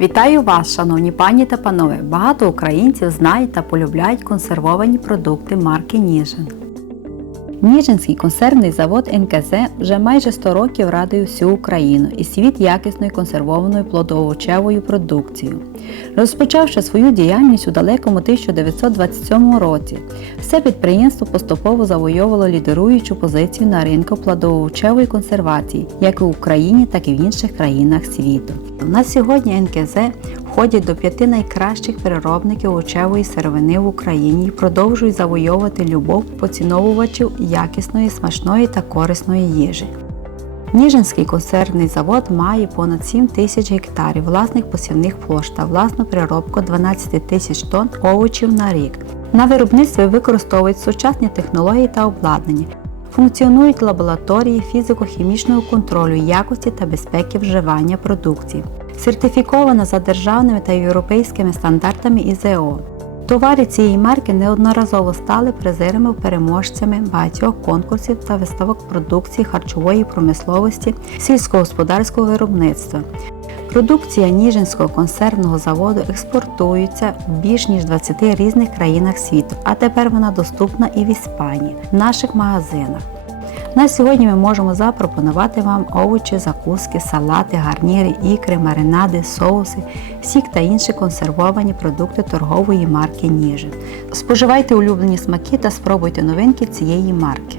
Вітаю вас, шановні пані та панове! Багато українців знають та полюбляють консервовані продукти марки Ніжин. Ніжинський консервний завод НКЗ вже майже 100 років радує всю Україну і світ якісною консервованою плодоовочевою продукцією. Розпочавши свою діяльність у далекому 1927 році, все підприємство поступово завойовувало лідеруючу позицію на ринку плодоовочевої консервації, як в Україні, так і в інших країнах світу. На сьогодні НКЗ входять до п'яти найкращих переробників овочевої сировини в Україні і продовжують завойовувати любов поціновувачів якісної, смачної та корисної їжі. Ніжинський консервний завод має понад 7 тисяч гектарів власних посівних площ та власну переробку 12 тисяч тонн овочів на рік. На виробництві використовують сучасні технології та обладнання. Функціонують лабораторії фізико-хімічного контролю якості та безпеки вживання продукції, сертифікована за державними та європейськими стандартами ІЗО. Товари цієї марки неодноразово стали призерами переможцями багатьох конкурсів та виставок продукції харчової промисловості сільськогосподарського виробництва. Продукція Ніжинського консервного заводу експортується в більш ніж 20 різних країнах світу, а тепер вона доступна і в Іспанії, в наших магазинах. На сьогодні ми можемо запропонувати вам овочі, закуски, салати, гарніри, ікри, маринади, соуси, сік та інші консервовані продукти торгової марки Ніжин. Споживайте улюблені смаки та спробуйте новинки цієї марки.